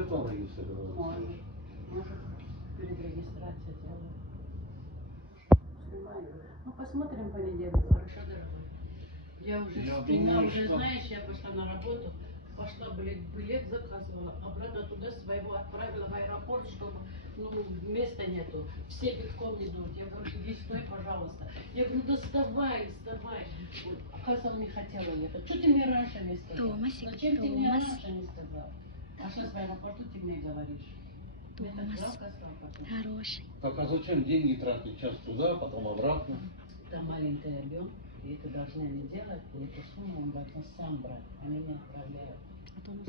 может он регистрироваться? Может, перед регистрацией делать. Снимаю. Ну, посмотрим в понедельник, хорошо, дорогой? Я уже Я спина, думаю, уже, что- знаешь, я пошла на работу, пошла, билет заказывала, обратно туда своего отправила в аэропорт, чтобы, места нету, все битком идут. Я говорю, иди стой, пожалуйста. Я говорю, да вставай, вставай. Оказывается, он не хотела ехать. Что ты мне раньше не сказал? Томасик, Зачем ты мне Томас. раньше не сказал? А сейчас в аэропорту ты мне говоришь. Мне так Томас. жалко стало потом. Хороший. Так а зачем деньги тратить? Сейчас туда, потом обратно. Там маленький объем, и это должны они делать, и эту сумму он должен сам брать, они не отправляют. А то у нас